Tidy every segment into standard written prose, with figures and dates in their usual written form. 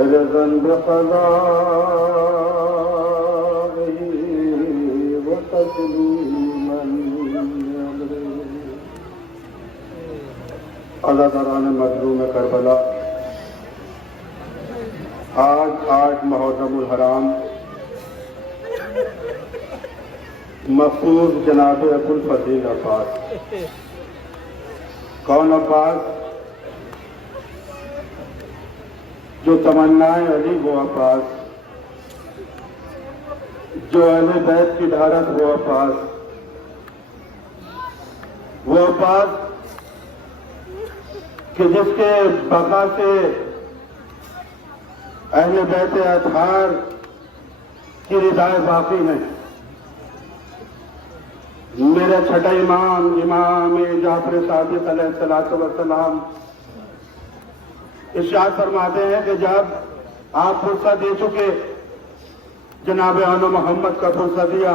رضا بقضائه وتسليما عزاداران مظلوم کربلا، آج 8 محرم الحرام مفقود جناب ابو الفضیل عباس۔ کون عباس؟ جو تمنائے علی وہ عباس، جو اہل بیت کی ڈھارت وہ عباس، وہ عباس کہ جس کے بقا سے اہل بیت اطہار کی رضائے باقی نہیں۔ میرے چھٹا امام جعفر صادق علیہ السلام ارشاد فرماتے ہیں کہ جب آپ فرصت دے چکے، جناب آل محمد کا فرصت دیا،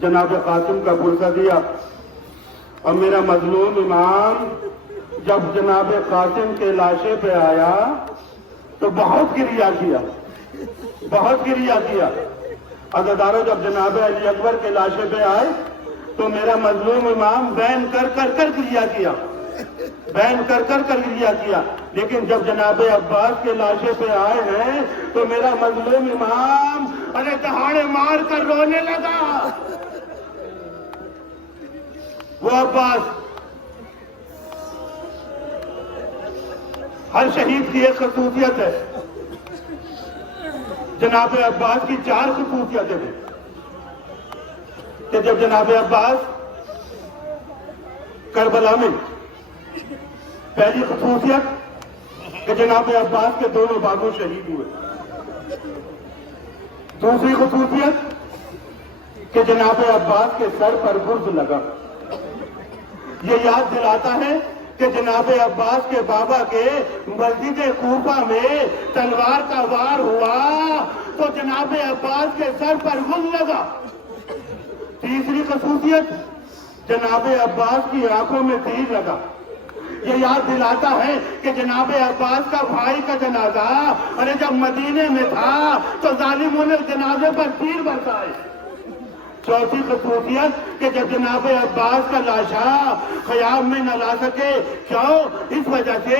جناب قاسم کا فرصت دیا، اور میرا مظلوم امام جب جناب قاسم کے لاشے پہ آیا تو بہت گریہ کیا۔ عزادارو جب جناب علی اکبر کے لاشے پہ آئے تو میرا مظلوم امام بین کر گریہ کیا، لیکن جب جناب عباس کے لاشے پہ آئے ہیں تو میرا مظلوم امام دہاڑے مار کر رونے لگا۔ وہ عباس، ہر شہید کی ایک خصوصیت ہے، جناب عباس کی 4 خصوصیتیں ہیں کہ جب جناب عباس کربلا میں، پہلی خصوصیت کہ جناب عباس کے دونوں بازو شہید ہوئے، دوسری خصوصیت کہ جناب عباس کے سر پر گرز لگا۔ یہ یاد دلاتا ہے کہ جناب عباس کے بابا کے مسجد کوفہ میں تلوار کا وار ہوا تو جناب عباس کے سر پر گرز لگا۔ تیسری خصوصیت، جناب عباس کی آنکھوں میں تیر لگا۔ یہ یاد دلاتا ہے کہ جناب عباس کا بھائی کا جنازہ جب مدینے میں تھا تو ظالموں نے جنازے پر تیر برسائے۔ چوتھی خصوصیت کہ جب جناب عباس کا لاشا خیام میں نہ لا سکے، کیوں؟ اس وجہ سے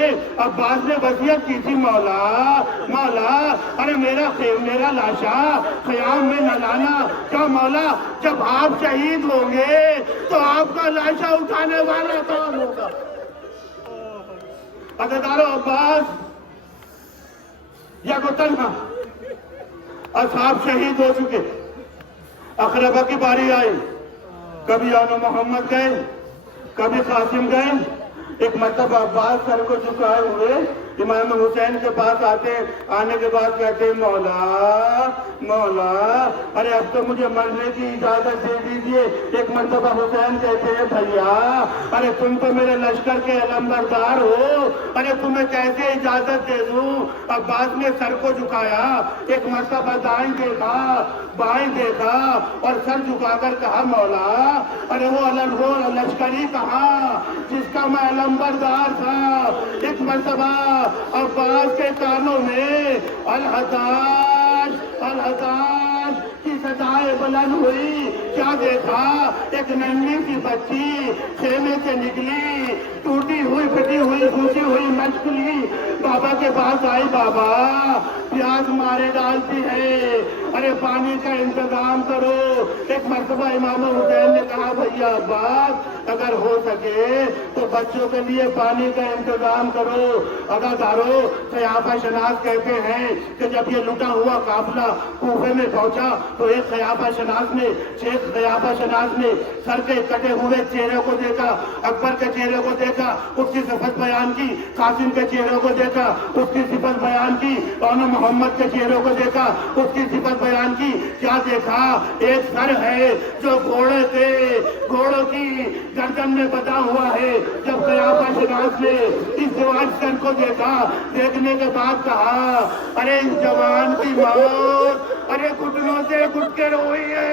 عباس نے وصیت کی تھی، مولا میرا لاشا خیام میں نہ لانا۔ کیوں مولا؟ جب آپ شہید ہوں گے تو آپ کا لاشا اٹھانے والا کون ہوگا؟ عزادارو، عباس یا تنہا، اصحاب شہید ہو چکے، اقربا کی باری آئی، کبھی آل محمد گئے، کبھی قاسم گئے۔ ایک مرتبہ عباس سر کو جھکائے ہوئے امام حسین کے پاس آنے کے بعد کہتے ہیں، مولا اب تو مجھے مرنے کی اجازت دے دیجئے۔ ایک مرتبہ حسین کہتے ہیں، بھیا تم تو میرے لشکر کے علمبردار ہو، تمہیں کیسے اجازت دے دوں؟ عباس نے سر کو جھکایا، ایک مرتبہ دائیں دیکھا، بائیں دیکھا اور سر جھکا کر کہا، مولا وہ لشکری کہاں جس کا میں علمبردار تھا؟ ایک مرتبہ عباس کے کانوں میں الحداش کی صدائے بلند ہوئی۔ کیا دیکھا؟ ایک ننھی سی بچی خیمے سے نکلی، ٹوٹی ہوئی پھٹی ہوئی ٹوٹی ہوئی مشکلی بابا کے پاس آئی، بابا پیاس مارے ڈالتی ہے، پانی کا انتظام کرو۔ ایک مرتبہ امام حسین نے کہا، بھیا عباس اگر ہو سکے تو بچوں کے لیے پانی کا انتظام کرو۔ عزادارو، خیافہ شناس کہتے ہیں کہ جب یہ لٹا ہوا قافلہ کوفے میں پہنچا تو ایک شیخ خیافہ شناس نے سر کے کٹے ہوئے چہرے کو دیکھا، اکبر کے چہرے کو دیکھا، اس کی صفت بیان کی، قاسم کے چہرے کو دیکھا، اس کی صفت بیان کی، آل محمد کے چہرے کو دیکھا، اس کی صفت بیان کی۔ کیا دیکھا؟ ایک سر ہے جو گھوڑوں کی گردن میں بتا ہوا ہے۔ جب خیافہ شناس نے اس جوان سر کو دیکھنے کے بعد کہا، اس جوان کی موت گھٹنوں سے گھٹ کے روئی ہے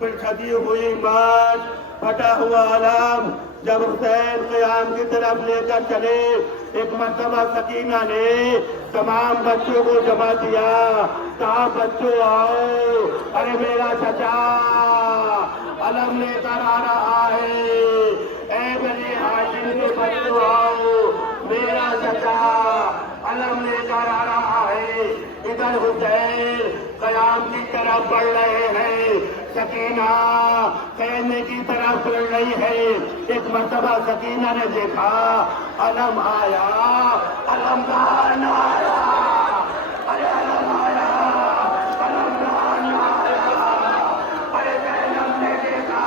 پھر چھٹی ہوئی بات پھٹا ہوا علم جب حسین قیام کی طرف لے کر چلے ایک مرتبہ سکینہ نے تمام بچوں کو جمع دیا کہا بچوں آؤ ارے میرا چچا علم لے کر آ رہا ہے اے بنی ہاشم کے بچوں آؤ میرا چچا علم لے کر آ رہا ہے ادھر حسین قیام کی طرف بڑھ رہے ہیں سکینہ خیمے کی طرف بڑھ رہی ہے ایک مرتبہ سکینہ نے دیکھا علم آیا علم دان آیا ارے علم آیا علم دان آیا ارے زینب نے دیکھا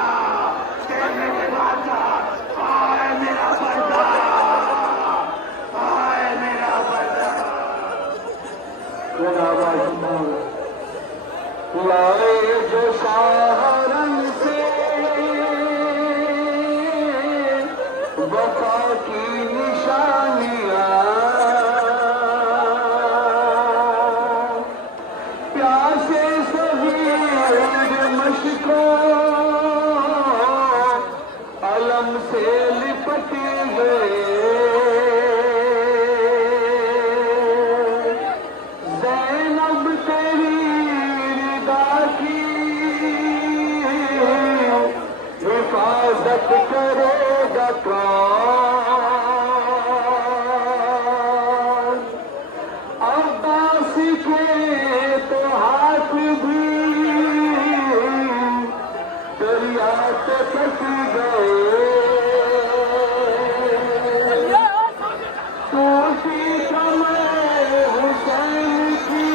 خیمے کے بادشاہ آئے میرا بندہ آئے میرا بندہ لائے جو سہارن سے وفا کی نشانیاں پیاسے صغیر مشکوں علم سے لپٹ گئے زینب تیری حفاظت کرے گا کون عباس کے تو ہاتھ بھی دریا سے پھنس گئے ٹوٹی کمر حسین کی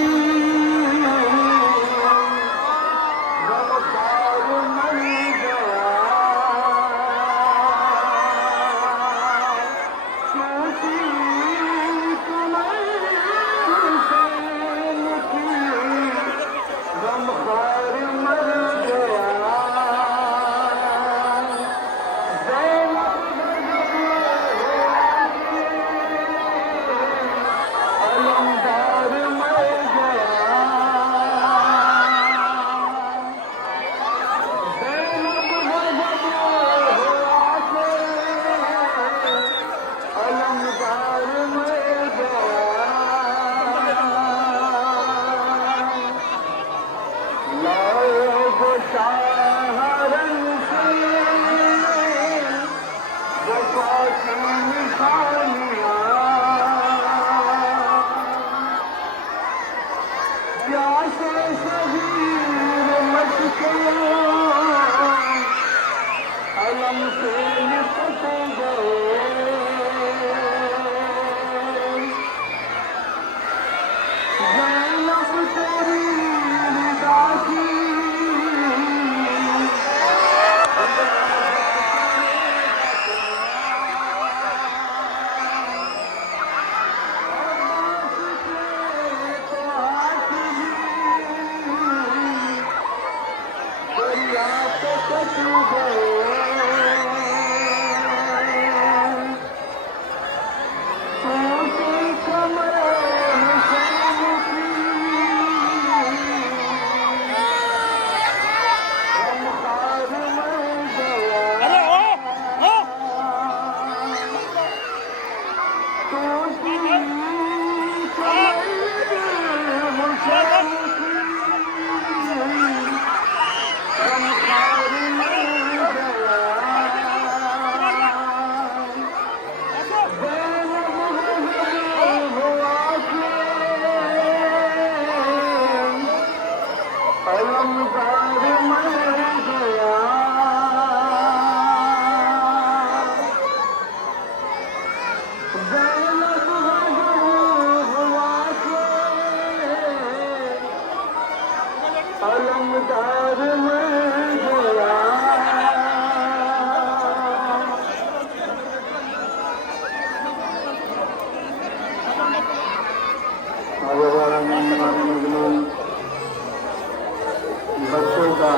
بچوں کا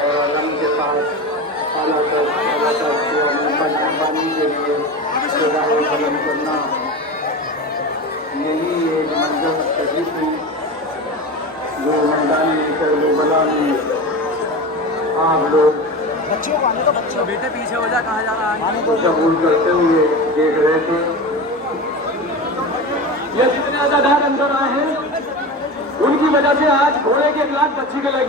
اور علم کے پاس مہربانی کے لیے قلم کرنا یہی ایک منظر تشریف جو میدان کربلا میں آپ لوگ بچے کو آنے تو بچے بیٹے پیچھے ہو جا, کہاں جا رہا ہے؟ آنے تو قبول کرتے ہوئے دیکھ رہے تھے. یہ جتنے عزادار اندر آئے ہیں ان کی وجہ سے آج گھوڑے کے 1 لاکھ بچی کے لگی ہے.